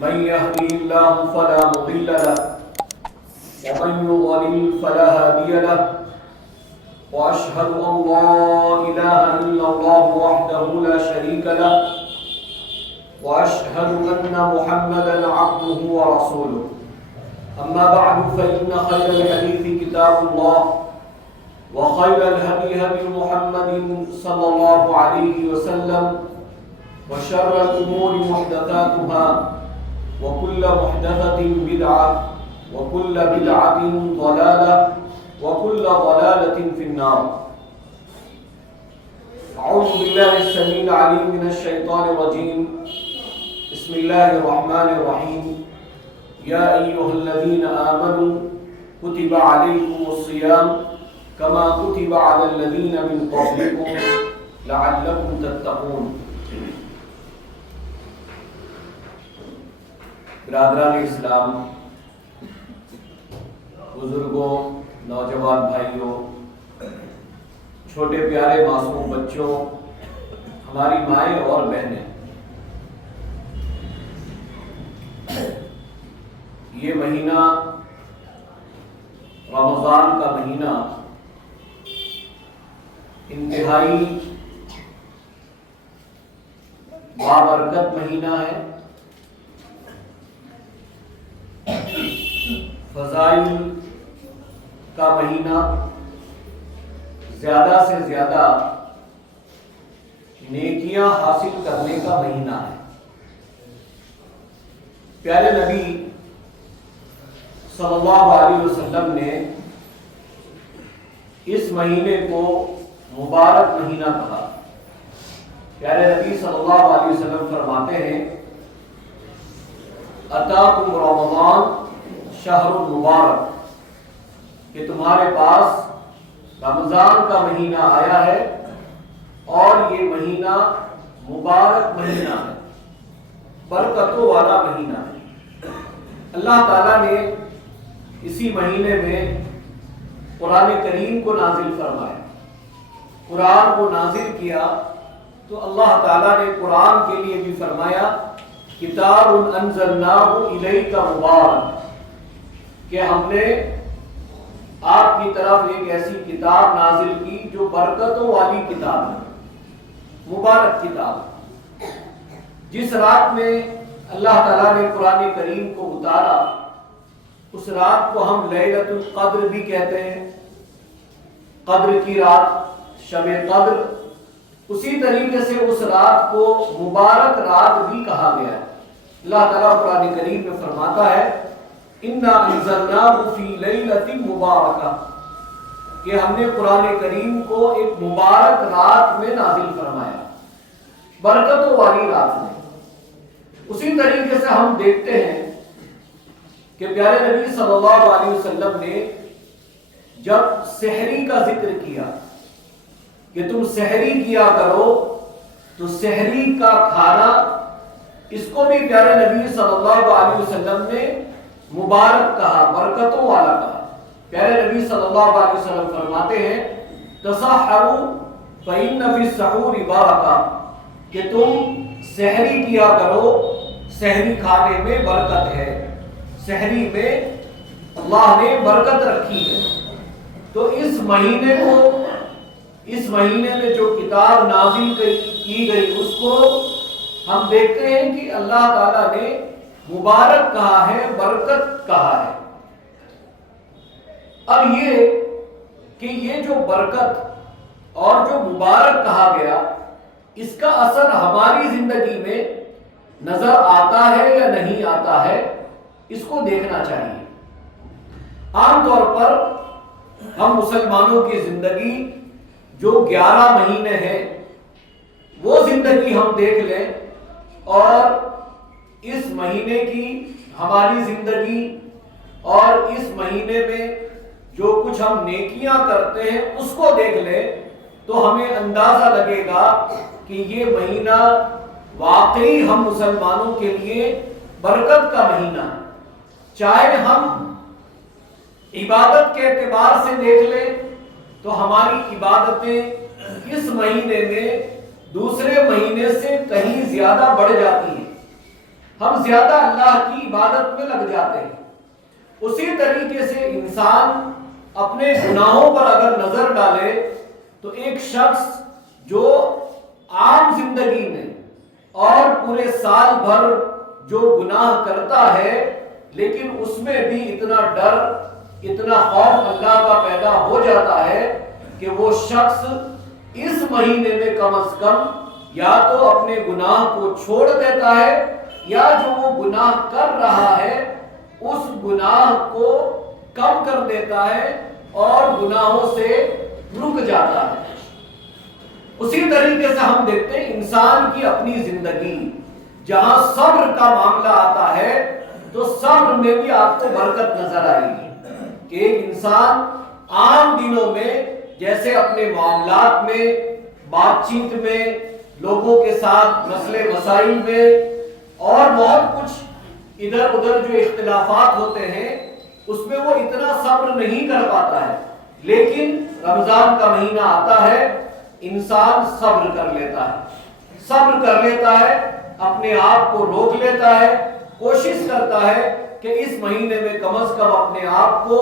من يهده الله فلا مضل له ومن يضلل فلا هادي له وأشهد أن لا إله إلا الله وحده لا شريك له وأشهد أن محمدا عبده ورسوله أما بعد فإن خير الحديث كتاب الله وخير الهدي هدي محمد صلى الله عليه وسلم وشر الأمور محدثاتها وكل محدثة بدعة وكل بدعة ضلالة وكل ضلالة في النار. أعوذ بالله السميع العليم من الشيطان الرجيم. بسم الله الرحمن الرحيم. يا أيها الذين آمنوا كتب عليكم الصيام كما كتب على الذين من قبلكم لعلكم تتقون. برادران اسلام، بزرگوں، نوجوان بھائیوں، چھوٹے پیارے معصوم بچوں، ہماری مائیں اور بہنیں، یہ مہینہ رمضان کا مہینہ انتہائی بابرکت مہینہ ہے. فضائل کا مہینہ، زیادہ سے زیادہ نیکیاں حاصل کرنے کا مہینہ ہے. پیارے نبی صلی اللہ علیہ وسلم نے اس مہینے کو مبارک مہینہ کہا. پیارے نبی صلی اللہ علیہ وسلم فرماتے ہیں اتاکم رمضان شہر مبارک، کہ تمہارے پاس رمضان کا مہینہ آیا ہے اور یہ مہینہ مبارک مہینہ ہے، برکتوں والا مہینہ ہے. اللہ تعالیٰ نے اسی مہینے میں قرآن کریم کو نازل فرمایا، قرآن کو نازل کیا. تو اللہ تعالیٰ نے قرآن کے لیے بھی فرمایا کتاب انزلناہ الیک مبارک، کہ ہم نے آپ کی طرف ایک ایسی کتاب نازل کی جو برکتوں والی کتاب ہے، مبارک کتاب. جس رات میں اللہ تعالیٰ نے قرآن کریم کو اتارا اس رات کو ہم لیلۃ القدر بھی کہتے ہیں، قدر کی رات، شب قدر. اسی طریقے سے اس رات کو مبارک رات بھی کہا گیا ہے. اللہ تعالیٰ قرآن کریم میں فرماتا ہے اِنَّا أَنزَلْنَاهُ فِي لَيْلَةٍ مُبَارَكَةٍ، کہ ہم نے قرآن کریم کو ایک مبارک رات میں نازل فرمایا، برکتوں والی رات میں. اسی طریقے سے ہم دیکھتے ہیں کہ پیارے نبی صلی اللہ علیہ وسلم نے جب سحری کا ذکر کیا کہ تم سحری کیا کرو، تو سحری کا کھانا اس کو بھی پیارے نبی صلی اللہ علیہ وسلم نے مبارک کہا، برکتوں والا کہا. پیارے نبی صلی اللہ علیہ وسلم فرماتے ہیں تسحروا فإن فی السحور برکۃ، کہ تم سحری کیا کرو، سحری کھانے میں برکت ہے، سحری میں اللہ نے برکت رکھی ہے. تو اس مہینے میں جو کتاب نازل کی گئی اس کو ہم دیکھتے ہیں کہ اللہ تعالیٰ نے مبارک کہا ہے، برکت کہا ہے. اب یہ کہ یہ جو برکت اور جو مبارک کہا گیا، اس کا اثر ہماری زندگی میں نظر آتا ہے یا نہیں آتا ہے، اس کو دیکھنا چاہیے. عام طور پر ہم مسلمانوں کی زندگی جو 11 مہینے ہیں وہ زندگی ہم دیکھ لیں، اور اس مہینے کی ہماری زندگی اور اس مہینے میں جو کچھ ہم نیکیاں کرتے ہیں اس کو دیکھ لیں تو ہمیں اندازہ لگے گا کہ یہ مہینہ واقعی ہم مسلمانوں کے لیے برکت کا مہینہ ہے. چاہے ہم عبادت کے اعتبار سے دیکھ لیں تو ہماری عبادتیں اس مہینے میں دوسرے مہینے سے کہیں زیادہ بڑھ جاتی ہیں. ہم زیادہ اللہ کی عبادت میں لگ جاتے ہیں۔ اسی طریقے سے انسان اپنے گناہوں پر اگر نظر ڈالے تو ایک شخص جو عام زندگی میں اور پورے سال بھر جو گناہ کرتا ہے لیکن اس میں بھی اتنا ڈر، اتنا خوف اللہ کا پیدا ہو جاتا ہے کہ وہ شخص اس مہینے میں کم از کم یا تو اپنے گناہ کو چھوڑ دیتا ہے یا جو وہ گناہ کر رہا ہے اس گناہ کو کم کر دیتا ہے اور گناہوں سے رک جاتا ہے۔ اسی طریقے سے ہم دیکھتے ہیں انسان کی اپنی زندگی، جہاں صبر کا معاملہ آتا ہے تو صبر میں بھی آپ کو برکت نظر آئے گی کہ ایک انسان عام دنوں میں جیسے اپنے معاملات میں، بات چیت میں، لوگوں کے ساتھ مسئلے مسائل میں اور بہت کچھ ادھر ادھر جو اختلافات ہوتے ہیں اس میں وہ اتنا صبر نہیں کر پاتا ہے، لیکن رمضان کا مہینہ آتا ہے انسان صبر کر لیتا ہے، صبر کر لیتا ہے، اپنے آپ کو روک لیتا ہے، کوشش کرتا ہے کہ اس مہینے میں کم از کم اپنے آپ کو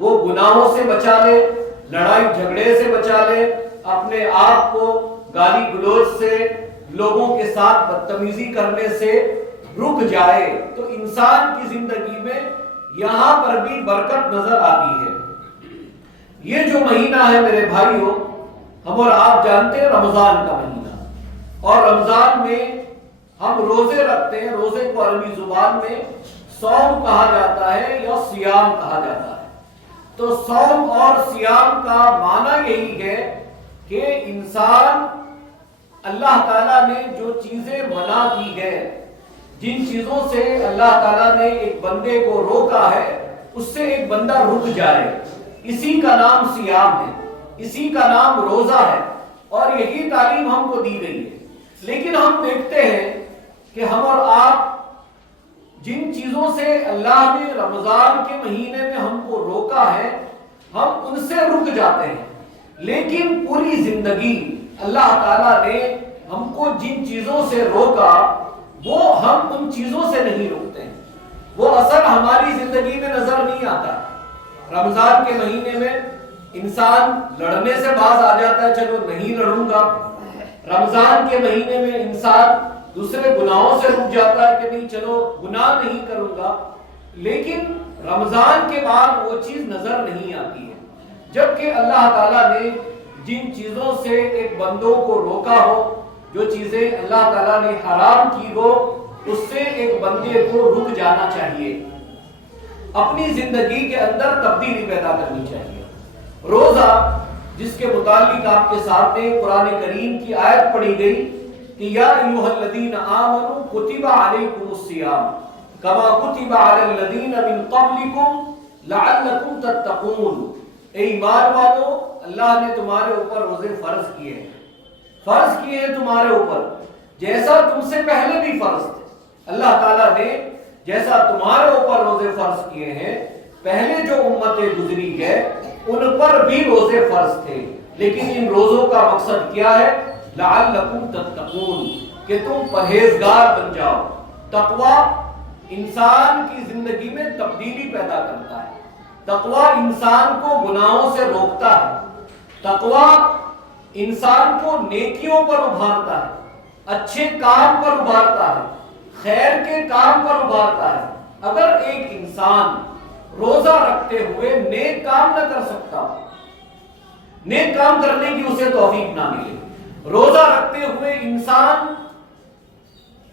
وہ گناہوں سے بچا لے، لڑائی جھگڑے سے بچا لے، اپنے آپ کو گالی گلوچ سے، لوگوں کے ساتھ بدتمیزی کرنے سے رک جائے۔ تو انسان کی زندگی میں یہاں پر بھی برکت نظر آتی ہے۔ یہ جو مہینہ ہے میرے بھائیوں، ہم اور آپ جانتے ہیں رمضان کا مہینہ، اور رمضان میں ہم روزے رکھتے ہیں۔ روزے کو عربی زبان میں صوم کہا جاتا ہے یا صیام کہا جاتا ہے۔ تو صوم اور صیام کا معنی یہی ہے کہ انسان اللہ تعالیٰ نے جو چیزیں منع کی ہے، جن چیزوں سے اللہ تعالیٰ نے ایک بندے کو روکا ہے اس سے ایک بندہ رک جائے، اسی کا نام صیام ہے، اسی کا نام روزہ ہے، اور یہی تعلیم ہم کو دی گئی ہے۔ لیکن ہم دیکھتے ہیں کہ ہم اور آپ جن چیزوں سے اللہ نے رمضان کے مہینے میں ہم کو روکا ہے ہم ان سے رک جاتے ہیں، لیکن پوری زندگی اللہ تعالیٰ نے ہم کو جن چیزوں سے روکا وہ ہم ان چیزوں سے نہیں رکتے ہیں، وہ اثر ہماری زندگی میں نظر نہیں آتا۔ رمضان کے مہینے میں انسان لڑنے سے باز آ جاتا ہے، چلو نہیں لڑوں گا۔ رمضان کے مہینے میں انسان دوسرے گناہوں سے رک جاتا ہے کہ نہیں چلو گناہ نہیں کروں گا، لیکن رمضان کے بعد وہ چیز نظر نہیں آتی ہے، جبکہ اللہ تعالیٰ نے جن چیزوں سے ایک بندوں کو روکا ہو، جو چیزیں اللہ تعالیٰ نے حرام کی ہو، اس سے ایک بندے کو رک جانا چاہیے، اپنی زندگی کے اندر تبدیلی پیدا کرنی چاہیے۔ روزہ جس کے متعلق آپ کے سامنے قرآن کریم کی آیت پڑھی گئی کہ یا ایھا الذین آمنوا کتب علیکم الصیام کما کتب علی الذین من قبلکم لعلکم تتقون۔ اے ایمان والو، اللہ نے تمہارے اوپر روزے فرض کیے ہیں تمہارے اوپر جیسا تم سے پہلے بھی فرض تھے۔ اللہ تعالیٰ نے جیسا تمہارے اوپر روزے فرض کیے ہیں، پہلے جو امتیں گزری ہے ان پر بھی روزے فرض تھے، لیکن ان روزوں کا مقصد کیا ہے؟ لعلکم تتقون، کہ تم پرہیزگار بن جاؤ۔ تقوی انسان کی زندگی میں تبدیلی پیدا کرتا ہے، تقوی انسان کو گناہوں سے روکتا ہے، تقوی انسان کو نیکیوں پر ابھارتا ہے، اچھے کام پر ابھارتا ہے، خیر کے کام پر ابھارتا ہے۔ اگر ایک انسان روزہ رکھتے ہوئے نیک کام نہ کر سکتا، نیک کام کرنے کی اسے توفیق نہ ملے، روزہ رکھتے ہوئے انسان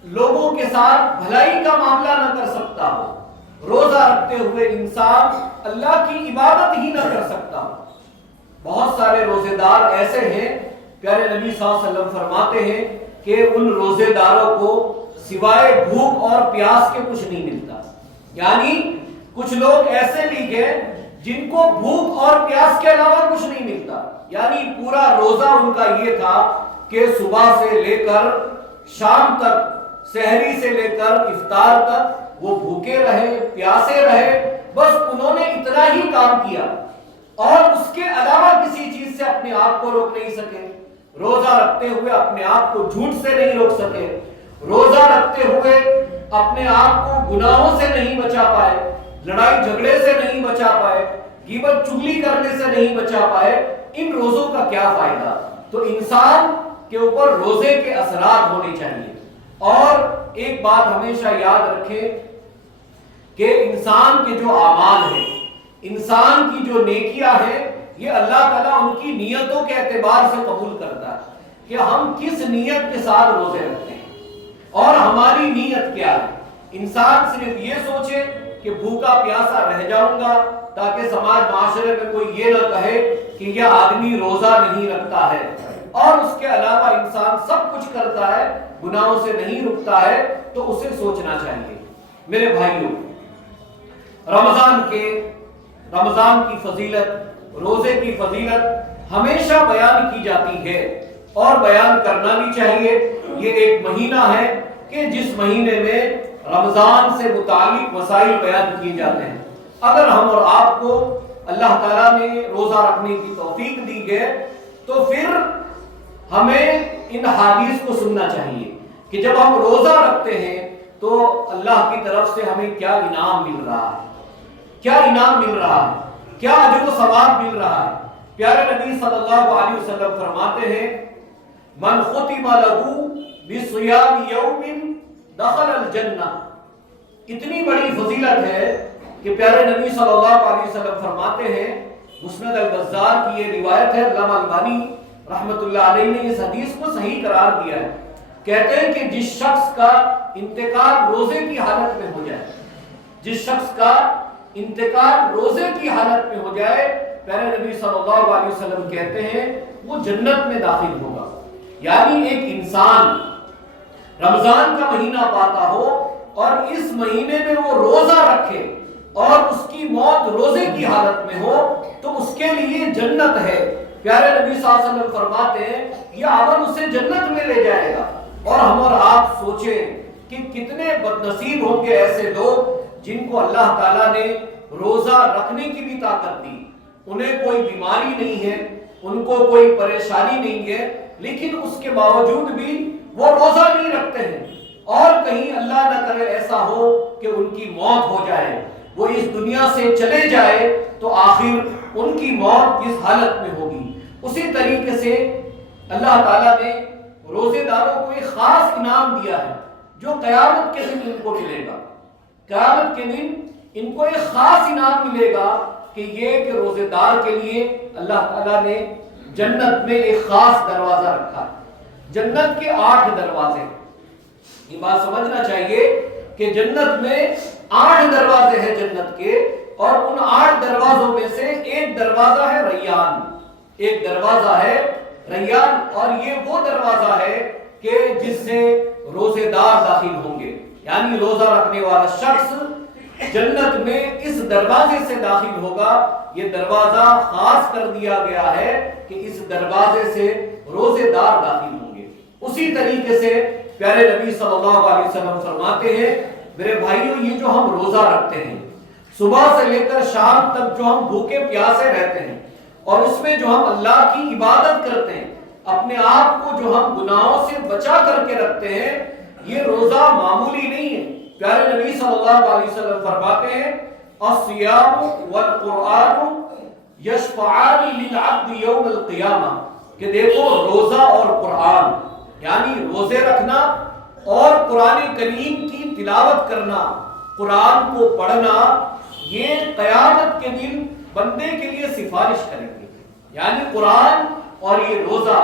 لوگوں کے ساتھ بھلائی کا معاملہ نہ کر سکتا ہو، روزہ رکھتے ہوئے انسان اللہ کی عبادت ہی نہ کر سکتا ہو۔ بہت سارے روزے دار ایسے ہیں، پیارے نبی صلی اللہ علیہ وسلم فرماتے ہیں کہ ان روزے داروں کو سوائے بھوک اور پیاس کے کچھ نہیں ملتا۔ یعنی کچھ لوگ ایسے بھی ہیں جن کو بھوک اور پیاس کے علاوہ کچھ نہیں ملتا، یعنی پورا روزہ ان کا یہ تھا کہ صبح سے لے کر شام تک، سحری سے لے کر افطار تک وہ بھوکے رہے، پیاسے رہے، بس انہوں نے اتنا ہی کام کیا اور اس کے علاوہ کسی چیز سے اپنے آپ کو روک نہیں سکے۔ روزہ رکھتے ہوئے اپنے آپ کو جھوٹ سے نہیں روک سکے، روزہ رکھتے ہوئے اپنے آپ کو گناہوں سے نہیں بچا پائے، لڑائی جھگڑے سے نہیں بچا پائے، غیبت چغلی کرنے سے نہیں بچا پائے، ان روزوں کا کیا فائدہ؟ تو انسان کے اوپر روزے کے اثرات ہونے چاہیے۔ اور ایک بات ہمیشہ یاد رکھیں کہ انسان کے جو اعمال ہیں، انسان کی جو نیکیاں ہیں، یہ اللہ تعالیٰ ان کی نیتوں کے اعتبار سے قبول کرتا ہے کہ ہم کس نیت کے ساتھ روزے رکھتے ہیں اور ہماری نیت کیا ہے۔ انسان صرف یہ سوچے کہ بھوکا پیاسا رہ جاؤں گا تاکہ سماج معاشرے میں کوئی یہ نہ کہے کہ یہ آدمی روزہ نہیں رکھتا ہے، اور اس کے علاوہ انسان سب کچھ کرتا ہے، گناہوں سے نہیں رکتا ہے، تو اسے سوچنا چاہیے۔ میرے بھائیوں، رمضان کی فضیلت، روزے کی فضیلت ہمیشہ بیان کی جاتی ہے اور بیان کرنا بھی چاہیے۔ یہ ایک مہینہ ہے کہ جس مہینے میں رمضان سے متعلق مسائل بیان کیے جاتے ہیں۔ اگر ہم اور آپ کو اللہ تعالیٰ نے روزہ رکھنے کی توفیق دی ہے تو پھر ہمیں ان حدیث کو سننا چاہیے کہ جب ہم روزہ رکھتے ہیں تو اللہ کی طرف سے ہمیں کیا انعام مل رہا ہے، کیا انعام مل رہا ہے، کیا اجر و ثواب مل رہا ہے۔ پیارے نبی صلی اللہ علیہ وسلم فرماتے ہیں من ختم لہ بصیام یوم دخل الجنہ۔ اتنی بڑی فضیلت ہے کہ پیارے نبی صلی اللہ علیہ وسلم فرماتے ہیں، مسند البزار کی یہ روایت ہے، علامہ البانی رحمت اللہ علیہ نے اس حدیث کو صحیح قرار دیا ہے، کہتے ہیں کہ جس شخص کا انتقال روزے کی حالت میں ہو جائے، جس شخص کا انتقال روزے کی حالت میں ہو جائے، پیارے نبی صلی اللہ علیہ وسلم کہتے ہیں وہ جنت میں داخل ہوگا۔ یعنی ایک انسان رمضان کا مہینہ پاتا ہو اور اس مہینے میں وہ روزہ رکھے اور اس کی موت روزے کی حالت میں ہو تو اس کے لیے جنت ہے۔ پیارے نبی صلی اللہ علیہ وسلم فرماتے ہیں یہ عمل اسے جنت میں لے جائے گا۔ اور ہم اور آپ سوچیں کہ کتنے بد نصیب ہوں گے ایسے لوگ جن کو اللہ تعالیٰ نے روزہ رکھنے کی بھی طاقت دی، انہیں کوئی بیماری نہیں ہے، ان کو کوئی پریشانی نہیں ہے، لیکن اس کے باوجود بھی وہ روزہ نہیں رکھتے ہیں، اور کہیں اللہ نہ کرے ایسا ہو کہ ان کی موت ہو جائے، وہ اس دنیا سے چلے جائے تو آخر ان کی موت کس حالت میں ہوگی۔ اسی طریقے سے اللہ تعالیٰ نے روزے داروں کو ایک خاص انعام دیا ہے جو قیامت کے دن ان کو ملے گا۔ قیامت کے دن ان کو ایک خاص انعام ملے گا کہ یہ کہ روزے دار کے لیے اللہ تعالیٰ نے جنت میں ایک خاص دروازہ رکھا ہے۔ جنت کے 8 دروازے، یہ بات سمجھنا چاہیے کہ جنت میں 8 دروازے ہیں جنت کے، اور ان 8 دروازوں میں سے ایک دروازہ ہے ریان، ایک دروازہ ہے ریان، اور یہ وہ دروازہ ہے کہ جس سے روزے دار داخل ہوں گے۔ یعنی روزہ رکھنے والا شخص جنت میں اس دروازے سے داخل ہوگا۔ یہ دروازہ خاص کر دیا گیا ہے کہ اس دروازے سے روزے دار داخل ہوں گے۔ اسی طریقے سے پیارے نبی صلی اللہ علیہ وسلم فرماتے ہیں میرے بھائیوں، یہ جو ہم روزہ رکھتے ہیں، صبح سے لے کر شام تک جو ہم بھوکے پیاسے رہتے ہیں اور اس میں جو ہم اللہ کی عبادت کرتے ہیں، اپنے آپ کو جو ہم گناہوں سے بچا کر کے رکھتے ہیں، یہ روزہ معمولی نہیں ہے۔ پیارے نبی صلی اللہ علیہ وسلم فرماتے ہیں الصیام والقرآن یشفعان للعبد یوم القیامہ، کہ دیکھو روزہ اور قرآن، یعنی روزے رکھنا اور قرآن کریم کی تلاوت کرنا، قرآن کو پڑھنا، یہ قیامت کے دن بندے کے لیے سفارش کریں گے۔ یعنی قرآن اور یہ روزہ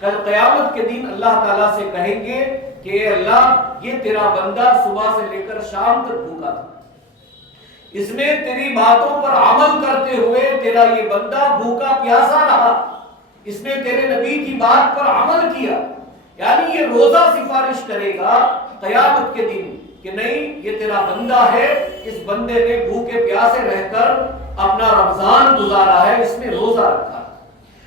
کل قیامت کے دن اللہ تعالیٰ سے کہیں گے کہ اے اللہ، یہ تیرا بندہ صبح سے لے کر شام تک بھوکا تھا، اس نے تیری باتوں پر عمل کرتے ہوئے تیرا یہ بندہ بھوکا پیاسا رہا، اس نے تیرے نبی کی بات پر عمل کیا۔ یعنی یہ روزہ سفارش کرے گا قیامت کے دن کہ نہیں، یہ تیرا بندہ ہے، اس بندے نے بھوکے پیاسے رہ کر اپنا رمضان گزارا ہے، اس نے روزہ رکھا۔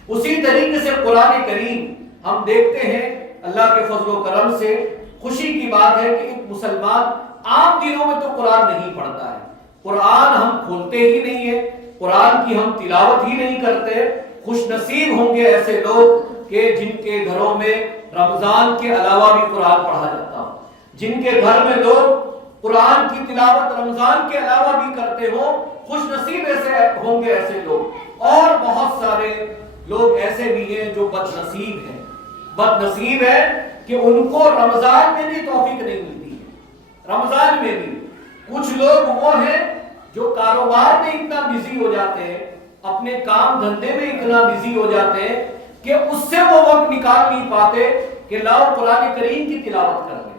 اسی طریقے سے قرآن کریم ہم دیکھتے ہیں اللہ کے فضل و کرم سے خوشی کی بات ہے کہ ایک مسلمان عام دنوں میں تو قرآن نہیں پڑھتا ہے، قرآن ہم کھولتے ہی نہیں ہیں، قرآن کی ہم تلاوت ہی نہیں کرتے۔ خوش نصیب ہوں گے ایسے لوگ کہ جن کے گھروں میں رمضان کے علاوہ بھی قرآن پڑھا جاتا ہو، جن کے گھر میں لوگ قرآن کی تلاوت رمضان کے علاوہ بھی کرتے ہو، خوش نصیب ایسے ہوں گے ایسے لوگ۔ اور بہت سارے لوگ ایسے بھی ہیں جو بد نصیب ہیں، بد نصیب ہے کہ ان کو رمضان میں بھی توفیق نہیں ملتی ہے۔ رمضان میں بھی کچھ لوگ وہ ہیں جو کاروبار میں اتنا بزی ہو جاتے ہیں، اپنے کام دھندے میں اتنا بزی ہو جاتے ہیں کہ اس سے وہ وقت نکال نہیں پاتے کہ لاؤ قرآن کریم کی تلاوت کر لیں۔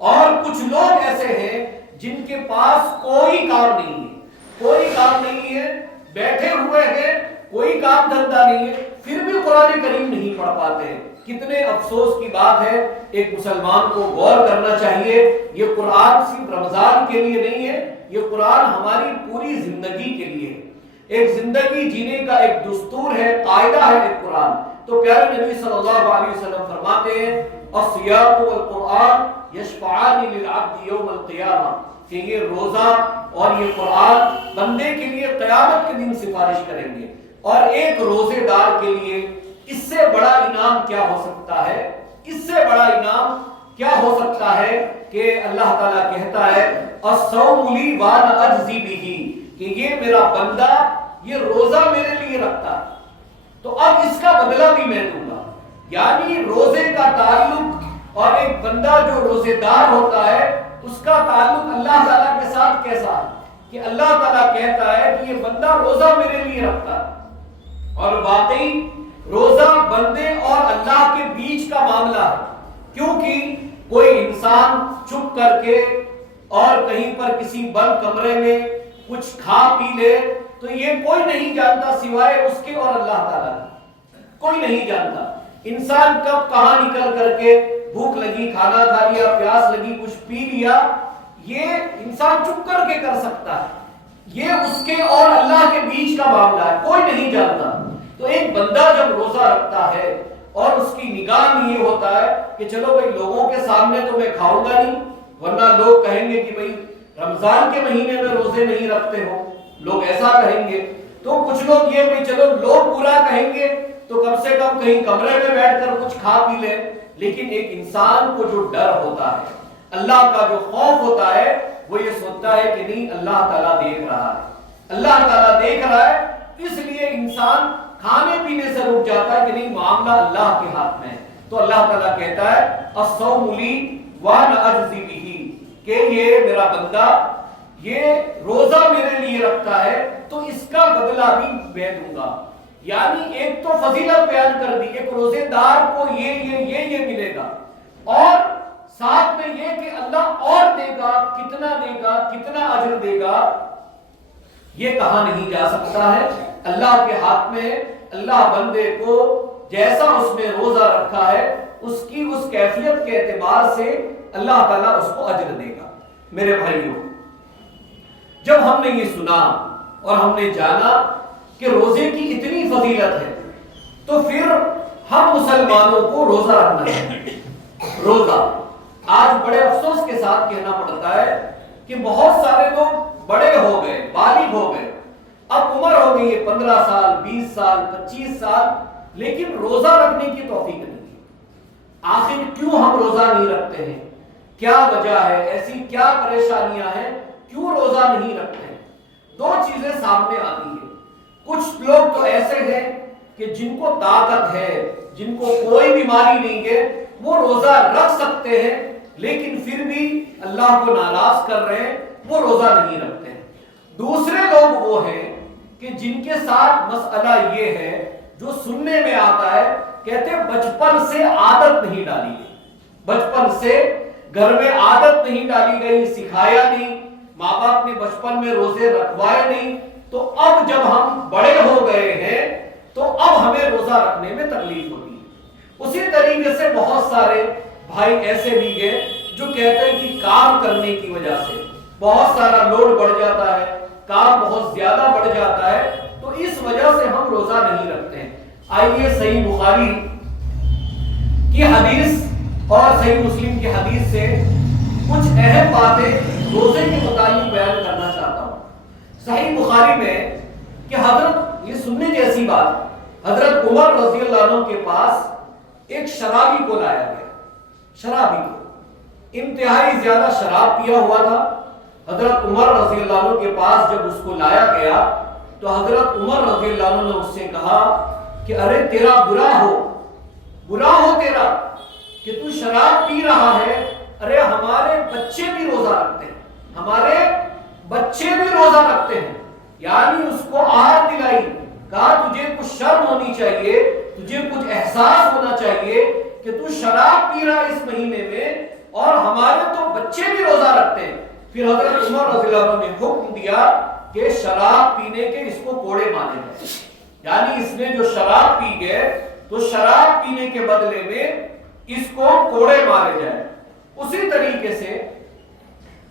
اور کچھ لوگ ایسے ہیں جن کے پاس کوئی کام نہیں ہے، کوئی کام نہیں ہے، بیٹھے ہوئے ہیں، کوئی کام دھندا نہیں ہے، پھر بھی قرآن کریم نہیں پڑھ پاتے ہیں۔ کتنے افسوس کی بات ہے، ایک مسلمان کو غور کرنا چاہیے۔ یہ قرآن صرف رمضان کے لیے نہیں ہے، یہ قرآن ہماری پوری زندگی کے لیے ہے۔ ایک زندگی جینے کا ایک دستور ہے، قاعدہ ہے ایک قرآن۔ تو پیارے نبی صلی اللہ علیہ وسلم فرماتے ہیں الصیام والقرآن یشفعان للعبد یوم القیامہ، کہ یہ روزہ اور یہ قرآن بندے کے لیے قیامت کے دن سفارش کریں گے۔ اور ایک روزے دار کے لیے اس سے بڑا انعام کیا ہو سکتا ہے؟ اس سے بڑا انعام کیا ہو سکتا ہے کہ اللہ تعالیٰ کہتا ہے الصوم لی وانا اجزی بہ، کہ یہ میرا بندہ یہ روزہ میرے لیے رکھتا ہے تو اب اس کا بدلہ بھی میں دوں گا۔ یعنی روزے کا تعلق اور ایک بندہ جو روزے دار ہوتا ہے اس کا تعلق اللہ تعالیٰ کے ساتھ کیسا ہے کہ اللہ تعالیٰ کہتا ہے کہ یہ بندہ روزہ میرے لیے رکھتا ہے۔ اور واقعی روزہ بندے اور اللہ کے بیچ کا معاملہ ہے، کیونکہ کوئی انسان چپ کر کے اور کہیں پر کسی بند کمرے میں کچھ کھا پی لے تو یہ کوئی نہیں جانتا سوائے اس کے اور اللہ تعالیٰ، کوئی نہیں جانتا۔ انسان کب کہاں نکل کر کے بھوک لگی کھانا کھا لیا، پیاس لگی کچھ پی لیا، یہ انسان چپ کر کے کر سکتا ہے۔ یہ اس کے اور اللہ کے بیچ کا معاملہ ہے، کوئی نہیں جانتا۔ تو ایک بندہ جب روزہ رکھتا ہے اور اس کی نگاہ میں یہ ہوتا ہے کہ چلو بھائی لوگوں کے سامنے تو میں کھاؤں گا نہیں، ورنہ لوگ کہیں گے کہ بھائی رمضان کے مہینے میں روزے نہیں رکھتے ہو، لوگ ایسا کہیں گے۔ تو کچھ لوگ یہ بھی چلو لوگ برا کہیں گے تو کم سے کم کہیں کمرے میں بیٹھ کر کچھ کھا پی لے۔ لیکن ایک انسان کو جو ڈر ہوتا ہے، اللہ کا جو خوف ہوتا ہے، وہ یہ سوچتا ہے کہ نہیں اللہ تعالیٰ دیکھ رہا ہے، اللہ تعالیٰ دیکھ رہا ہے، اس لیے انسان کھانے پینے سے رک جاتا ہے کہ نہیں معاملہ اللہ کے ہاتھ میں ہے۔ تو اللہ تعالیٰ کہتا ہے الصوم لی وانا اجزی بہ، کہ یہ میرا بندہ یہ روزہ میرے لیے رکھتا ہے تو اس کا بدلہ بھی میں دوں گا۔ یعنی ایک تو فضیلت بیان کر دی، ایک روزے دار کو یہ ملے گا، اور ساتھ میں یہ کہ اللہ اور دے گا، کتنا اجر دے گا یہ کہا نہیں جا سکتا ہے، اللہ کے ہاتھ میں۔ اللہ بندے کو جیسا اس نے روزہ رکھا ہے اس کی اس کیفیت کے اعتبار سے اللہ تعالیٰ اس کو اجر دے گا۔ میرے بھائیوں، جب ہم نے یہ سنا اور ہم نے جانا کہ روزے کی اتنی فضیلت ہے تو پھر ہم مسلمانوں کو روزہ رکھنا ہے۔ روزہ آج بڑے افسوس کے ساتھ کہنا پڑتا ہے کہ بہت سارے لوگ بڑے ہو گئے، بالغ ہو گئے، اب عمر ہو گئی ہے 15 سال 20 سال 25 سال، لیکن روزہ رکھنے کی توفیق نہیں۔ آخر کیوں ہم روزہ نہیں رکھتے ہیں؟ کیا وجہ ہے؟ ایسی کیا پریشانیاں ہیں کیوں روزہ نہیں رکھتے ہیں؟ دو چیزیں سامنے آتی ہیں۔ کچھ لوگ تو ایسے ہیں کہ جن کو طاقت ہے، جن کو کوئی بیماری نہیں ہے، وہ روزہ رکھ سکتے ہیں لیکن پھر بھی اللہ کو ناراض کر رہے ہیں، وہ روزہ نہیں رکھتے ہیں۔ دوسرے لوگ وہ ہیں کہ جن کے ساتھ مسئلہ یہ ہے جو سننے میں آتا ہے، کہتے ہیں بچپن سے عادت نہیں ڈالی گئی، بچپن سے گھر میں عادت نہیں ڈالی گئی، سکھایا نہیں، ماں باپ نے بچپن میں روزے رکھوائے نہیں، تو اب جب ہم بڑے ہو گئے ہیں تو اب ہمیں روزہ رکھنے میں تکلیف ہوتی ہے۔ اسی طریقے سے بہت سارے بھائی ایسے بھی گئے جو کہتے ہیں کہ کام کرنے کی وجہ سے بہت سارا لوڈ بڑھ جاتا ہے، کام بہت زیادہ بڑھ جاتا ہے، تو اس وجہ سے ہم روزہ نہیں رکھتے ہیں۔ آئیے صحیح بخاری کی حدیث اور صحیح مسلم کی حدیث سے کچھ اہم باتیں روزے کے متعلق بیان کرنا چاہتا ہوں۔ صحیح بخاری میں کہ حضرت، یہ سننے جیسی بات، حضرت عمر رضی اللہ عنہ کے پاس ایک شرابی کو لایا گیا، شرابی کو، انتہائی زیادہ شراب پیا ہوا تھا. حضرت عمر رضی اللہ عنہ کے پاس جب اس کو لایا گیا تو حضرت عمر رضی اللہ عنہ نے اس سے کہا کہ ارے تیرا برا ہو تیرا کہ تو شراب پی رہا ہے. ارے ہمارے بچے بھی روزہ رکھتے ہیں. یعنی اس کو آہت دلائی, کہا تجھے کچھ شرم ہونی چاہیے, تجھے کچھ احساس ہونا چاہیے کہ تو شراب پی رہا اس مہینے میں اور ہمارے تو بچے بھی روزہ رکھتے ہیں. پھر حضرت عمر رضی اللہ عنہ نے حکم دیا کہ شراب پینے کے اس کو کوڑے مارے جائیں. یعنی اس نے جو شراب پی گئے تو شراب پینے کے بدلے میں اس کو کوڑے مارے جائیں. اسی طریقے سے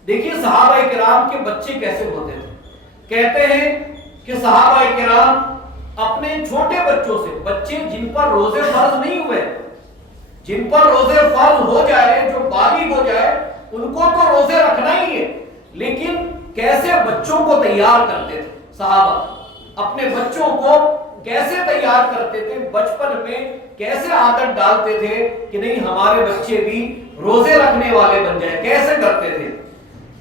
دیکھیے صحابہ کرام کے بچے کیسے ہوتے تھے. کہتے ہیں کہ صحابہ کرام اپنے چھوٹے بچوں سے, بچے جن پر روزے فرض نہیں ہوئے, جن پر روزے فرض ہو جائے, جو بالغ ہو جائے, ان کو تو روزے رکھنا ہی ہے, لیکن کیسے بچوں کو تیار کرتے تھے صحابہ, اپنے بچوں کو کیسے تیار کرتے تھے, بچپن میں کیسے عادت ڈالتے تھے کہ نہیں ہمارے بچے بھی روزے رکھنے والے بن جائیں, کیسے کرتے تھے.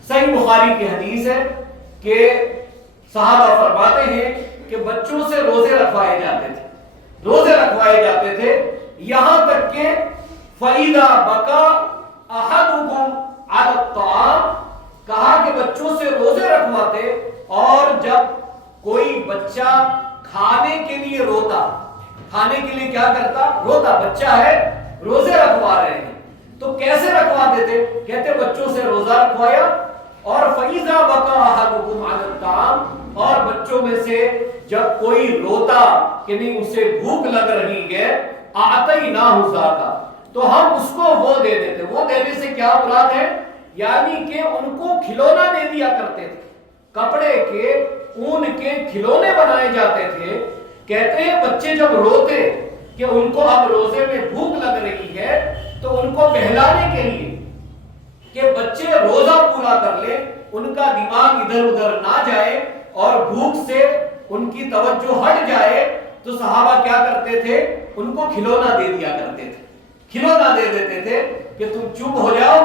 صحیح بخاری کی حدیث ہے کہ صحابہ فرماتے ہیں کہ بچوں سے روزے رکھوائے جاتے تھے یہاں تک کہ فَإِذَا بَكَى أَحَدُكُمْ عَلَى الطَّعَامِ, کہا کہ بچوں سے روزے رکھواتے, اور جب کوئی بچہ کھانے کے لیے روتا, کھانے کے لیے کیا کرتا, روتا, بچہ ہے روزے رکھوا رہے ہیں تو کیسے رکھواتے تھے, کہتے بچوں سے روزہ رکھوایا. اور فَإِذَا بَكَى أَحَدُكُمْ عَلَى الطَّعَامِ, اور بچوں میں سے جب کوئی روتا کہ نہیں اسے بھوک لگ رہی ہے, أَعْطَيْنَاهُ ذَاكَ, تو ہم اس کو وہ دے دیتے. وہ دینے سے کیا مراد ہے, یعنی کہ ان کو کھلونا دے دیا کرتے تھے, کپڑے کے اون کے کھلونے بنائے جاتے تھے. کہتے ہیں بچے جب روتے کہ ان کو اب روزے میں بھوک لگ رہی ہے تو ان کو بہلانے کے لیے کہ بچے روزہ پورا کر لیں, ان کا دماغ ادھر ادھر نہ جائے اور بھوک سے ان کی توجہ ہٹ جائے, تو صحابہ کیا کرتے تھے, ان کو کھلونا دے دیا کرتے تھے, کھلونا دے دیتے تھے کہ تم چپ ہو جاؤ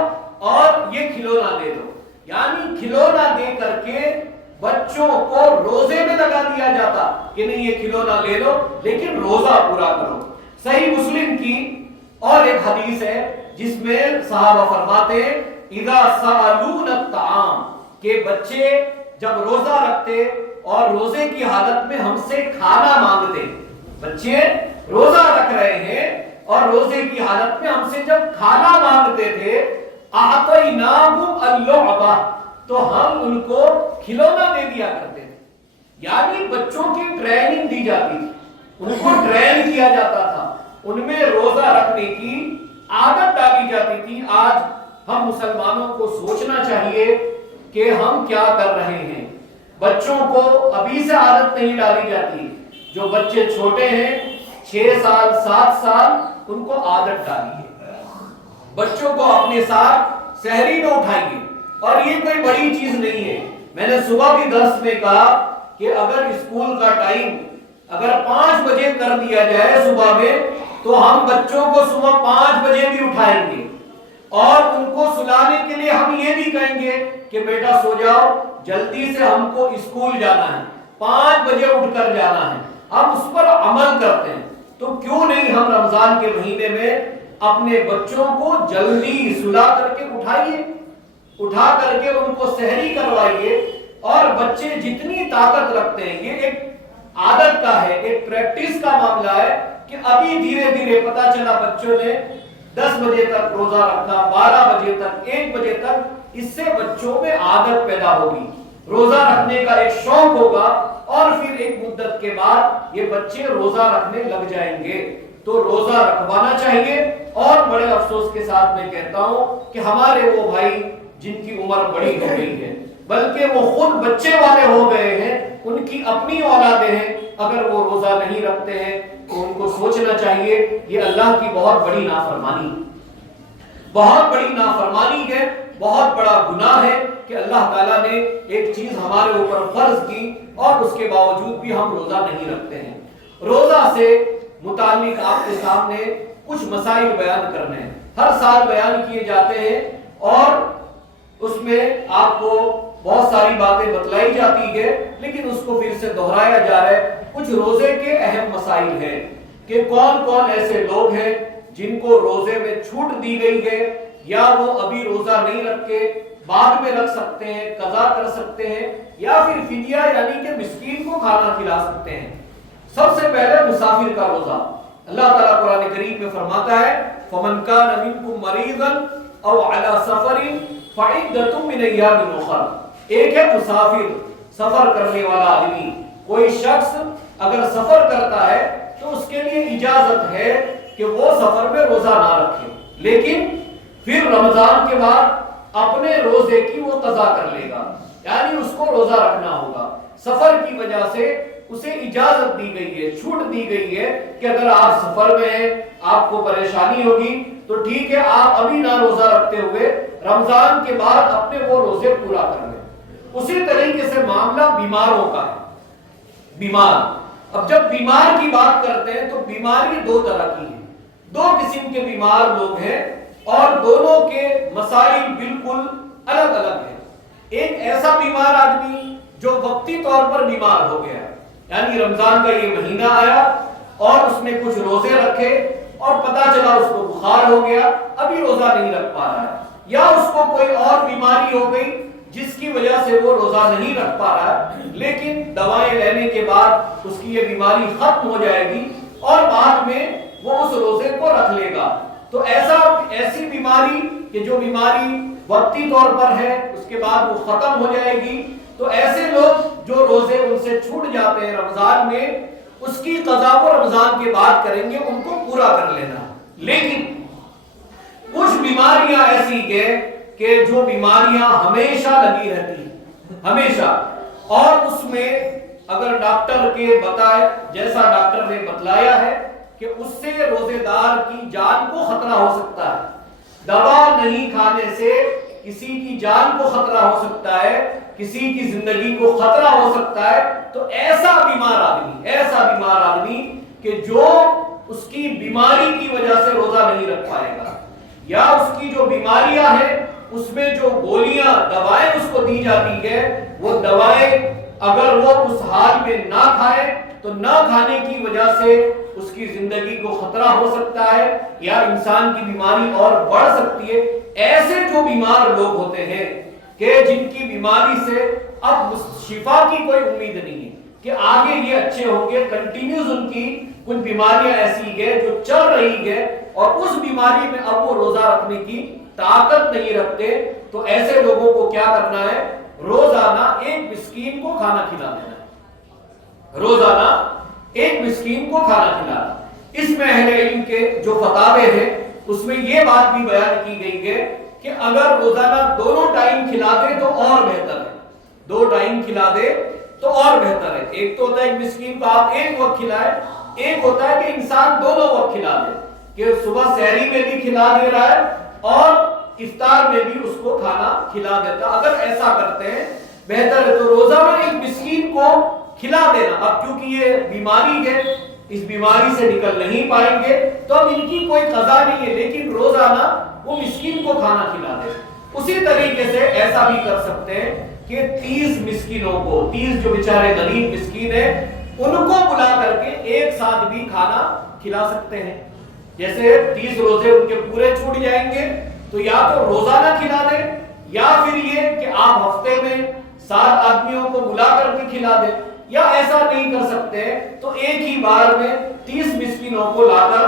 اور یہ کھلونا دے دو. یعنی کھلونا دے کر کے بچوں کو روزے میں لگا دیا جاتا کہ نہیں یہ کھلونا لے لو لیکن روزہ پورا کرو. صحیح مسلم کی اور ایک حدیث ہے جس میں صحابہ فرماتے ہیں اذا سالون الطعام, کہ بچے جب روزہ رکھتے اور روزے کی حالت میں ہم سے کھانا مانگتے, بچے روزہ رکھ رہے ہیں اور روزے کی حالت میں ہم سے جب کھانا مانگتے تھے, اعطیناہم اللعبہ, تو ہم ان کو کھلونا دے دیا کرتے تھے. یعنی بچوں کی ٹریننگ دی جاتی تھی, ان کو ٹرین کیا جاتا تھا, ان میں روزہ رکھنے کی عادت ڈالی جاتی تھی. آج ہم مسلمانوں کو سوچنا چاہیے کہ ہم کیا کر رہے ہیں. بچوں کو ابھی سے عادت نہیں ڈالی جاتی, جو بچے چھوٹے ہیں 6 سال 7 سال, ان کو عادت ڈالیے, بچوں کو اپنے ساتھ سحری میں اٹھائیے. اور یہ کوئی بڑی چیز نہیں ہے. میں نے صبح بھی درس میں کہا کہ اگر اسکول کا ٹائم اگر 5 بجے کر دیا جائے صبح میں, تو ہم بچوں کو صبح 5 بجے بھی اٹھائیں گے اور ان کو سلانے کے لیے ہم یہ بھی کہیں گے کہ بیٹا سو جاؤ, جلدی سے ہم کو اسکول جانا ہے, 5 بجے اٹھ کر جانا ہے. ہم اس پر عمل کرتے ہیں, تو کیوں نہیں ہم رمضان کے مہینے میں اپنے بچوں کو جلدی سلا کر کے اٹھائیے, اٹھا کر کے ان کو سحری کروائیے. اور بچے جتنی طاقت رکھتے ہیں, یہ ایک عادت کا ہے, ایک پریکٹس کا معاملہ ہے کہ ابھی دھیرے دھیرے پتا چلا بچوں نے 10 بجے تک روزہ رکھا, 12 بجے تک, 1 بجے تک, اس سے بچوں میں عادت پیدا ہوگی, روزہ رکھنے کا ایک شوق ہوگا, اور پھر ایک مدت کے بعد یہ بچے روزہ رکھنے لگ جائیں گے. تو روزہ رکھوانا چاہیے. اور بڑے افسوس کے ساتھ میں کہتا ہوں کہ ہمارے وہ بھائی جن کی عمر بڑی ہو گئی ہے, بلکہ وہ خود بچے والے ہو گئے ہیں, ان کی اپنی اولادیں ہیں, اگر وہ روزہ نہیں رکھتے ہیں تو ان کو سوچنا چاہیے یہ اللہ کی بہت بڑی نافرمانی, بہت بڑی نافرمانی ہے, بہت بڑا گناہ ہے کہ اللہ تعالیٰ نے ایک چیز ہمارے اوپر فرض کی اور اس کے باوجود بھی ہم روزہ نہیں رکھتے ہیں. روزہ سے متعلق آپ کے سامنے کچھ مسائل بیان کرنے ہیں. ہر سال بیان کیے جاتے ہیں اور اس میں آپ کو بہت ساری باتیں بتلائی جاتی ہے، لیکن اس کو پھر سے دہرایا جا رہا ہے۔ کچھ روزے کے اہم مسائل ہیں کہ کون کون ایسے لوگ ہیں جن کو روزے میں چھوٹ دی گئی ہے، یا وہ ابھی روزہ نہیں رکھ کے بعد میں رکھ سکتے ہیں، قضا کر سکتے ہیں، یا پھر فدیہ یعنی کہ مسکین کو کھانا کھلا سکتے ہیں۔ سب سے پہلے مسافر کا روزہ، اللہ تعالیٰ قرآن کریم میں فرماتا ہے فَمَنْ كَانَ مِنْكُمْ مَرِيضًا أَوْ عَلَى سَفَرٍ فَعِدَّةٌ مِنْ أَيَّامٍ أُخَرَ۔ ایک ہے مسافر، سفر کرنے والا آدمی، کوئی شخص اگر سفر کرتا ہے تو اس کے لیے اجازت ہے کہ وہ سفر میں روزہ نہ رکھے، لیکن پھر رمضان کے بعد اپنے روزے کی وہ قضا کر لے گا، یعنی اس کو روزہ رکھنا ہوگا۔ سفر کی وجہ سے اسے اجازت دی گئی ہے، چھوٹ دی گئی ہے کہ اگر آپ سفر میں ہیں، آپ کو پریشانی ہوگی تو ٹھیک ہے، آپ ابھی نہ روزہ رکھتے ہوئے رمضان کے بعد اپنے وہ روزے پورا کر لیں۔ اسی طریقے سے معاملہ بیماروں کا ہے۔ بیمار، اب جب بیمار کی بات کرتے ہیں تو بیماری دو طرح کی ہے، دو قسم کے بیمار لوگ ہیں اور دونوں کے مسائل بالکل الگ الگ ہیں۔ ایک ایسا بیمار آدمی جو وقتی طور پر بیمار ہو گیا، یعنی رمضان کا یہ مہینہ آیا اور اس نے کچھ روزے رکھے اور پتا چلا اس کو بخار ہو گیا، ابھی روزہ نہیں رکھ پا رہا ہے، یا اس کو کوئی اور بیماری ہو گئی جس کی وجہ سے وہ روزہ نہیں رکھ پا رہا ہے، لیکن دوائیں لینے کے بعد اس کی یہ بیماری ختم ہو جائے گی اور بعد میں وہ اس روزے کو رکھ لے گا۔ تو ایسی بیماری کہ جو بیماری وقتی طور پر ہے، اس کے بعد وہ ختم ہو جائے گی، تو ایسے لوگ جو روزے ان سے چھوٹ جاتے ہیں رمضان میں، اس کی قضا کو رمضان کے بعد کریں گے، ان کو پورا کر لینا۔ لیکن کچھ بیماریاں ایسی ہیں کہ جو بیماریاں ہمیشہ لگی رہتی ہیں، ہمیشہ، اور اس میں اگر ڈاکٹر کے بتائے جیسا ڈاکٹر نے بتلایا ہے کہ اس سے روزے دار کی جان کو خطرہ ہو سکتا ہے، دوا نہیں کھانے سے کسی کی جان کو خطرہ ہو سکتا ہے، کسی کی زندگی کو خطرہ ہو سکتا ہے، تو ایسا بیمار آدمی کہ جو اس کی بیماری کی وجہ سے روزہ نہیں رکھ پائے گا، یا اس کی جو بیماریاں ہیں اس میں جو گولیاں دوائیں اس کو دی جاتی ہے، وہ دوائیں اگر وہ اس حال میں نہ کھائے تو نہ کھانے کی وجہ سے اس کی زندگی کو خطرہ ہو سکتا ہے، یا انسان کی بیماری اور بڑھ سکتی ہے۔ ایسے جو بیمار لوگ ہوتے ہیں کہ جن کی بیماری سے اب شفا کی کوئی امید نہیں ہے کہ آگے یہ اچھے ہوں گے، کنٹینیوز ان کی کچھ بیماریاں ایسی ہے جو چل رہی ہے اور اس بیماری میں اب وہ روزہ رکھنے کی طاقت نہیں رکھتے، تو ایسے لوگوں کو کیا کرنا ہے؟ روزانہ ایک مسکین کو کھانا کھلا دینا ہے، روزانہ ایک مسکین کو کھانا کھلانا۔ اس میں اہل علم کے جو فتاوے ہیں اس میں یہ بات بھی بیان کی گئی ہے کہ اگر روزانہ دونوں ٹائم کھلا دے تو اور بہتر ہے، دو ٹائم کھلا دے تو اور بہتر ہے۔ ایک تو ہوتا ہے ایک مسکین کو آپ ایک وقت کھلائے، ایک ہوتا ہے کہ انسان دونوں وقت کھلا دے، کہ صبح سحری میں بھی کھلا دے رہا ہے اور افطار میں بھی اس کو کھانا کھلا دیتا۔ اگر ایسا کرتے ہیں بہتر ہے، تو روزانہ ایک مسکین کو کھلا دینا۔ اب کیونکہ یہ بیماری ہے، اس بیماری سے نکل نہیں پائیں گے تو اب ان کی کوئی قضا نہیں ہے، لیکن روزانہ وہ مسکین کو کھانا کھلا دے۔ اسی طریقے سے ایسا بھی کر سکتے ہیں کہ 30 مسکینوں کو، 30 جو بیچارے غریب مسکین ہیں، ان کو بلا کر کے ایک ساتھ بھی کھانا کھلا سکتے ہیں۔ جیسے 30 روزے ان کے پورے چھوٹ جائیں گے تو یا تو روزانہ کھلا دیں، یا پھر یہ کہ آپ ہفتے میں 7 آدمیوں کو بلا کر کے کھلا دیں، یا ایسا نہیں کر سکتے تو ایک ہی بار میں 30 مسکینوں کو لا کر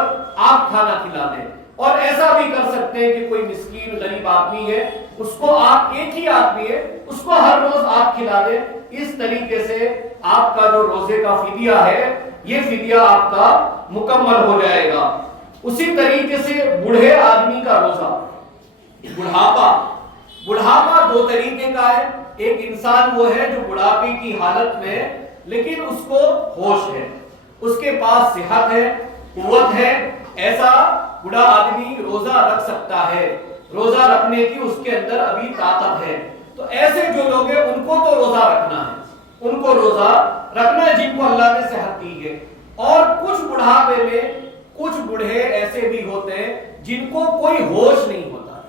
آپ کھانا کھلا دیں۔ اور ایسا بھی کر سکتے ہیں کہ کوئی مسکین غریب آدمی ہے، اس کو آپ، ایک ہی آدمی ہے، اس کو ہر روز آپ کھلا دیں۔ اس طریقے سے آپ کا جو روزے کا فدیہ ہے، یہ فدیہ آپ کا مکمل ہو جائے گا۔ اسی طریقے سے بوڑھے آدمی کا روزہ، بڑھاپا 2 طریقے کا ہے۔ ایک انسان وہ ہے جو بڑھاپے کی حالت میں لیکن اس کو ہوش ہے، اس کے پاس صحت ہے، قوت ہے، ایسا بڑا آدمی روزہ رکھ سکتا ہے، روزہ رکھنے کی اس کے اندر ابھی طاقت ہے۔ تو ایسے جو لوگ ہیں ان کو تو روزہ رکھنا ہے، ان کو روزہ رکھنا ہے جن کو اللہ نے صحت دی ہے۔ اور کچھ بڑھاپے میں کچھ بوڑھے ایسے بھی ہوتے ہیں جن کو کوئی ہوش نہیں ہوتا،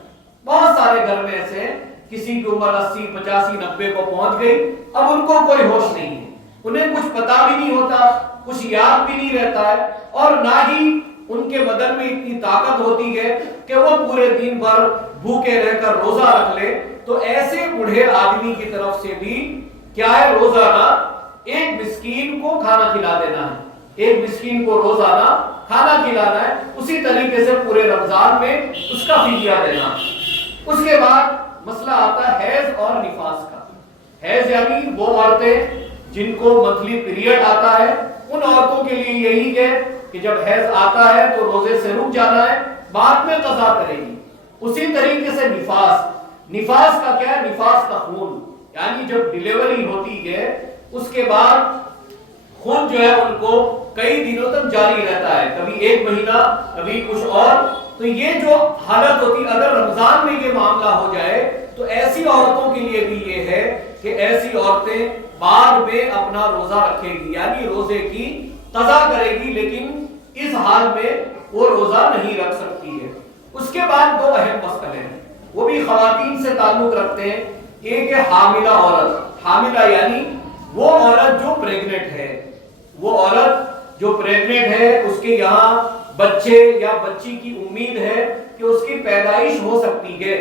بہت سارے گھر میں ایسے ہیں کسی کی عمر 80 85 90 کو پہنچ گئی، اب ان کو کوئی ہوش نہیں ہے، انہیں کچھ پتا بھی نہیں ہوتا، کچھ یاد بھی نہیں رہتا ہے، اور نہ ہی ان کے بدن میں اتنی طاقت ہوتی ہے کہ وہ پورے دن بھر بھوکے رہ کر روزہ رکھ لے۔ تو ایسے بوڑھے آدمی کی طرف سے بھی کیا ہے، روزانہ ایک مسکین کو کھانا کھلا دینا ہے، ایک مسکین کو روزانہ کھانا کھلانا ہے، اسی طریقے سے پورے رمضان میں اس کا فدیہ دینا۔ اس کے بعد مسئلہ آتا ہے حیض اور نفاس کا۔ حیض یعنی وہ عورتیں جن کو منتھلی پیریڈ آتا ہے، ان عورتوں کے لیے یہی ہے کہ جب حیض آتا ہے تو روزے سے رک جانا ہے، بعد میں قضا کرے گی۔ اسی طریقے سے نفاس، نفاس کا کیا ہے، نفاس کا خون، یعنی جب ڈیلیوری ہوتی ہے اس کے بعد خون جو ہے ان کو کئی دنوں تک جاری رہتا ہے، کبھی ایک مہینہ کبھی کچھ اور۔ تو یہ جو حالت ہوتی، اگر رمضان میں یہ معاملہ ہو جائے تو ایسی عورتوں کے لیے بھی یہ ہے کہ ایسی عورتیں بعد میں اپنا روزہ رکھے گی، یعنی روزے کی قضا کرے گی، لیکن اس حال میں وہ روزہ نہیں رکھ سکتی ہے۔ اس کے بعد دو اہم مسئلے ہیں، وہ بھی خواتین سے تعلق رکھتے ہیں۔ ایک ہے حاملہ عورت، حاملہ یعنی وہ عورت جو پریگننٹ ہے، وہ عورت جو پریگننٹ ہے، اس کے یہاں بچے یا بچی کی امید ہے کہ اس کی پیدائش ہو سکتی ہے۔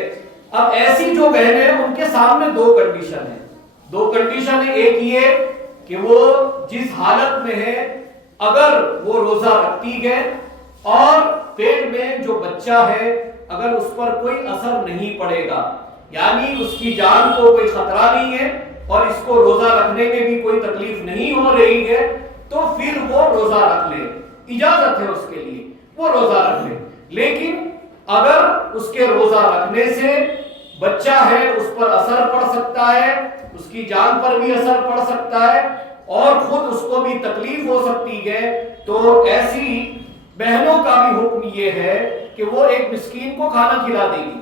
اب ایسی جو بہنیں ہیں ان کے سامنے دو کنڈیشن ہیں، دو کنڈیشن ہے۔ ایک یہ کہ وہ جس حالت میں ہے اگر وہ روزہ رکھتی ہے اور پیٹ میں جو بچہ ہے اگر اس پر کوئی اثر نہیں پڑے گا، یعنی اس کی جان کو کوئی خطرہ نہیں ہے اور اس کو روزہ رکھنے میں بھی کوئی تکلیف نہیں ہو رہی ہے، تو پھر وہ روزہ رکھ لے، اجازت ہے اس کے لیے، وہ روزہ رکھ لے۔ لیکن اگر اس کے روزہ رکھنے سے بچہ ہے اس پر اثر پڑ سکتا ہے، اس کی جان پر بھی اثر پڑ سکتا ہے اور خود اس کو بھی تکلیف ہو سکتی ہے، تو ایسی بہنوں کا بھی حکم یہ ہے کہ وہ ایک مسکین کو کھانا کھلا دے گی۔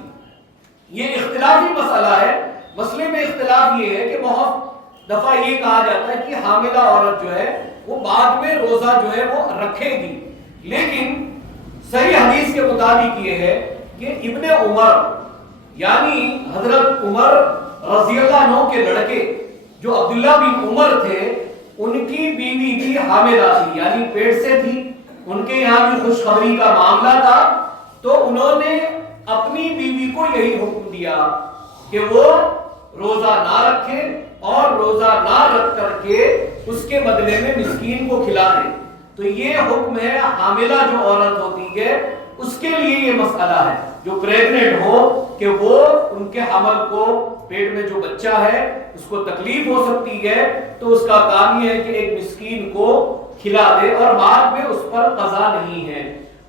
یہ اختلافی مسئلہ ہے، مسئلے میں اختلاف یہ ہے کہ بہت دفعہ یہ کہا جاتا ہے کہ حاملہ عورت جو ہے وہ بعد میں روزہ جو ہے وہ رکھے گی، لیکن صحیح حدیث کے مطابق یہ ہے کہ ابن عمر یعنی حضرت عمر رضی اللہ عنہ کے لڑکے جو عبداللہ بن عمر تھے، ان کی بیوی بھی حاملہ تھی، یعنی پیٹ سے تھی، ان کے یہاں بھی خوشخبری کا معاملہ تھا، تو انہوں نے اپنی بیوی کو یہی حکم دیا کہ وہ روزہ نہ رکھے اور روزہ نہ رکھ کر کے اس کے بدلے میں مسکین کو کھلا دے۔ تو یہ حکم ہے حاملہ جو عورت ہوتی ہے اس کے لیے یہ مسئلہ ہے، جو پریگننٹ ہو کہ وہ ان کے حمل کو پیٹ میں جو بچہ ہے اس کو تکلیف ہو سکتی ہے، تو اس کا کام یہ ہے کہ ایک مسکین کو کھلا دے اور بعد میں اس پر قضا نہیں ہے۔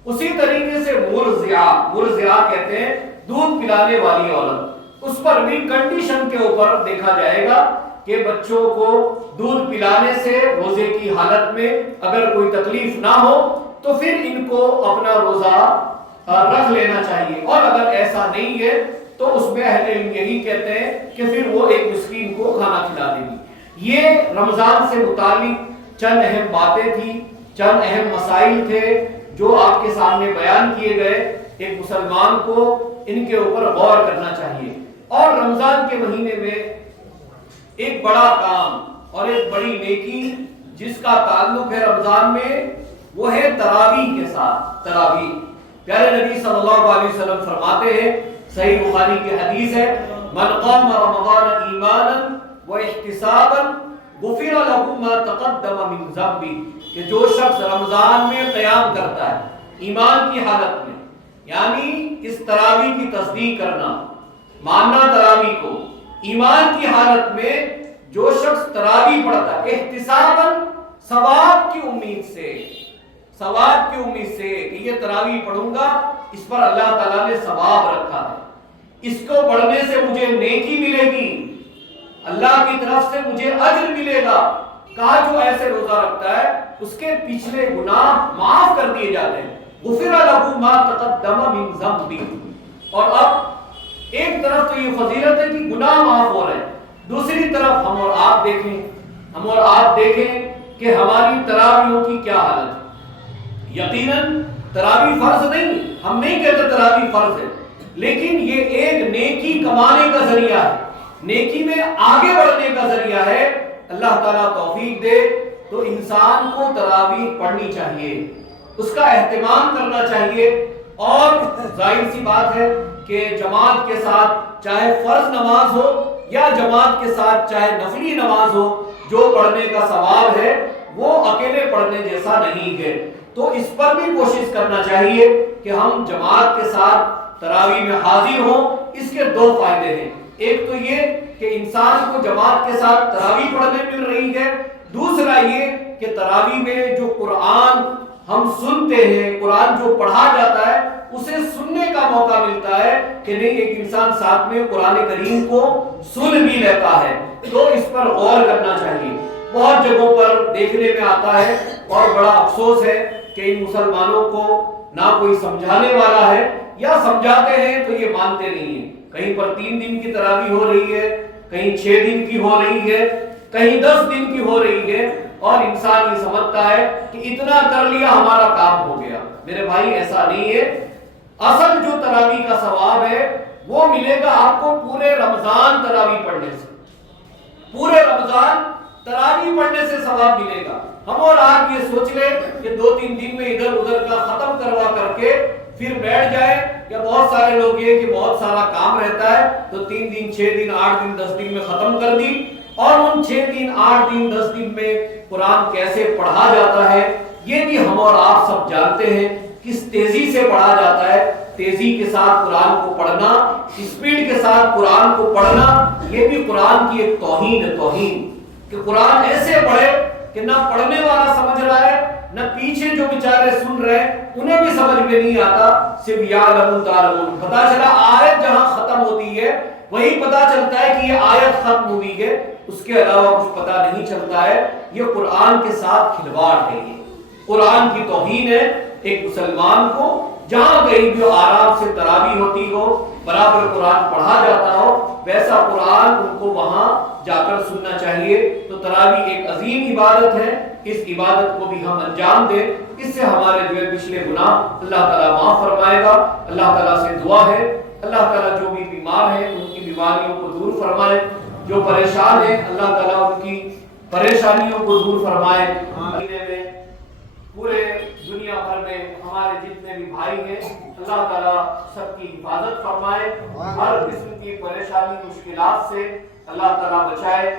اسی طریقے سے مرضعہ کہتے ہیں دودھ پلانے والی عورت، اس پر بھی کنڈیشن کے اوپر دیکھا جائے گا کہ بچوں کو دودھ پلانے سے روزے کی حالت میں اگر کوئی تکلیف نہ ہو تو پھر ان کو اپنا روزہ رکھ لینا چاہیے، اور اگر ایسا نہیں ہے تو اس میں اہل علم یہی کہتے ہیں کہ پھر وہ ایک مسکین کو کھانا کھلا دے گی۔ یہ رمضان سے متعلق چند اہم باتیں تھی، چند اہم مسائل تھے جو آپ کے سامنے بیان کیے گئے۔ ایک مسلمان کو ان کے اوپر غور کرنا چاہیے۔ اور رمضان کے مہینے میں ایک بڑا کام اور ایک بڑی نیکی جس کا تعلق ہے رمضان میں، وہ ہے تراویح کے ساتھ۔ تراویح، پیارے نبی صلی اللہ علیہ وسلم فرماتے ہیں، صحیح بخاری کی حدیث ہے، من قام رمضان ایمانا واحتسابا غفر له ما تقدم من ذنبه، کہ جو شخص رمضان میں قیام کرتا ہے ایمان کی حالت میں، یعنی اس تراویح کی تصدیق کرنا، ماننا تراویح کو، ایمان کی حالت میں جو شخص تراویح پڑھتا ہے احتسابا، ثواب کی امید سے، ثواب کی امید سے کہ یہ تراویح پڑھوں گا اس پر اللہ تعالیٰ نے ثواب رکھا ہے، اس کو پڑھنے سے مجھے نیکی ملے گی، اللہ کی طرف سے مجھے اجر ملے گا۔ کہا جو ایسے روزہ رکھتا ہے اس کے پچھلے گناہ معاف کر دیے جاتے ہیں، غفر له ما تقدم من ذنبه۔ اور اب ایک طرف تو یہ فضیلت ہے کہ گناہ معاف ہو رہے ہیں، دوسری طرف ہم اور آپ دیکھیں کہ ہماری تراویحوں کی کیا حالت ہے۔ یقیناً تراویح فرض نہیں، ہم نہیں کہتے تراویح فرض ہے، لیکن یہ ایک نیکی کمانے کا ذریعہ ہے، نیکی میں آگے بڑھنے کا ذریعہ ہے۔ اللہ تعالیٰ توفیق دے تو انسان کو تراویح پڑھنی چاہیے، اس کا اہتمام کرنا چاہیے، اور ظاہر سی بات ہے کہ جماعت کے ساتھ چاہے فرض نماز ہو یا جماعت کے ساتھ چاہے نفلی نماز ہو، جو پڑھنے کا ثواب ہے وہ اکیلے پڑھنے جیسا نہیں ہے۔ تو اس پر بھی کوشش کرنا چاہیے کہ ہم جماعت کے ساتھ تراویح میں حاضر ہوں۔ اس کے دو فائدے ہیں، ایک تو یہ کہ انسان کو جماعت کے ساتھ تراویح پڑھنے مل رہی ہے، دوسرا یہ کہ تراویح میں جو قرآن ہم سنتے ہیں، قرآن جو پڑھا جاتا ہے اسے سننے کا موقع ملتا ہے کہ نہیں، ایک انسان ساتھ میں قرآن کریم کو سن بھی لیتا ہے۔ تو اس پر غور کرنا چاہیے۔ بہت جگہوں پر دیکھنے میں آتا ہے اور بڑا افسوس ہے کہ ان مسلمانوں کو نہ کوئی سمجھانے والا ہے، یا سمجھاتے ہیں تو یہ مانتے نہیں ہیں۔ کہیں پر 3 دن کی تراویح ہو رہی ہے، کہیں 6 دن کی ہو رہی ہے، کہیں 10 دن کی ہو رہی ہے، اور انسان یہ سمجھتا ہے کہ اتنا کر لیا ہمارا کام ہو گیا۔ میرے بھائی ایسا نہیں ہے۔ اصل جو تراویح کا ثواب ہے وہ ملے گا آپ کو پورے رمضان تراویح پڑھنے سے، پورے رمضان تراویح پڑھنے سے ثواب ملے گا۔ ہم اور آپ یہ سوچ لیں کہ 2-3 دن میں ادھر ادھر کا ختم کروا کر کے پھر بیٹھ جائے، یا بہت سارے لوگ یہ کہ بہت سارا کام رہتا ہے تو 3 دن 6 دن 8 دن 10 دن میں ختم کر دی، اور ان 6 دن 8 دن 10 دن میں قرآن کیسے پڑھا جاتا ہے یہ بھی ہم اور آپ سب جانتے ہیں، کس تیزی سے پڑھا جاتا ہے۔ تیزی کے ساتھ قرآن کو پڑھنا، اسپیڈ کے ساتھ قرآن کو پڑھنا، یہ بھی قرآن کی ایک توہین ہے، توہین کہ قرآن ایسے پڑھے کہ نہ پڑھنے والا سمجھ رہا ہے، نہ پیچھے جو بیچارے سن رہے ہیں انہیں بھی سمجھ میں نہیں آتا، صرف یعلمون تعلمون پتا چلا۔ آیت جہاں ختم ہوتی ہے وہی پتا چلتا ہے کہ یہ آیت ختم ہوئی ہے، اس کے علاوہ کچھ پتا نہیں چلتا ہے۔ یہ قرآن کے ساتھ کھلواڑ ہے، یہ قرآن کی توہین ہے۔ ایک مسلمان کو جہاں کہیں بھی آرام سے تراویح ہوتی ہو، برابر قرآن پڑھا جاتا ہو، ویسا قرآن ان کو وہاں جا کر سننا چاہیے۔ تو تراویح ایک عظیم عبادت ہے، اس عبادت کو بھی ہم انجام دیں، اس سے ہمارے جو پچھلے گناہ اللہ تعالیٰ معاف فرمائے گا۔ اللہ تعالیٰ سے دعا ہے اللہ تعالیٰ جو بھی بیمار ہیں ان کی بیماریوں کو دور فرمائے، جو پریشان ہیں اللہ تعالیٰ ان کی پریشانیوں کو دور فرمائے۔ پورے دنیا بھر میں ہمارے جتنے بھی بھائی ہیں اللہ تعالیٰ سب کی حفاظت فرمائے، ہر قسم کی پریشانی مشکلات سے اللہ تعالیٰ بچائے،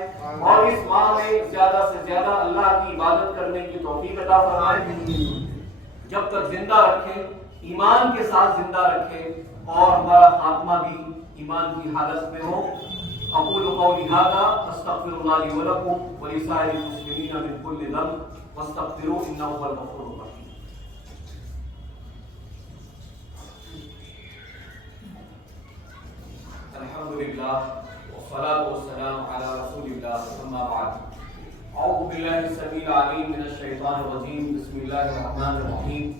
اور اس ماہ میں زیادہ سے زیادہ اللہ کی عبادت کرنے کی توفیق عطا فرمائے۔ جب تک زندہ رکھیں، ایمان کے ساتھ زندہ رکھیں، اور ہمارا خاتمہ بھی ایمان کی حالت میں ہو۔ اقول قولی ھذا استغفر اللہ لی ولکم ولسائر المسلمین من کل ذنب واستغفروہ انہ ھو الغفور الرحیم۔ الحمدللہ والصلاة والسلام علی رسول اللہ، اما بعد۔ اعوذ باللہ السمیع العلیم من الشیطان الرجیم، بسم اللہ الرحمن الرحیم۔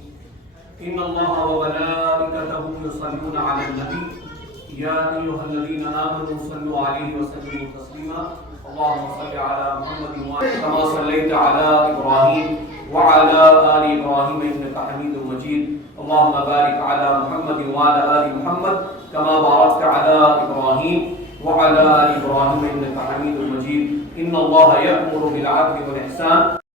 ان اللہ وملائکتہ یصلون علی النبی یا ایھا الذین آمنوا صلوا علیہ وسلموا تسلیما۔ اللهم صل على محمد كما صليت على إبراهيم وعلى آل إبراهيم إنك حميد مجيد۔ اللهم بارك على محمد وعلى آل محمد كما باركت على إبراهيم وعلى آل إبراهيم إنك حميد مجيد۔ إن الله يأمر بالعدل والإحسان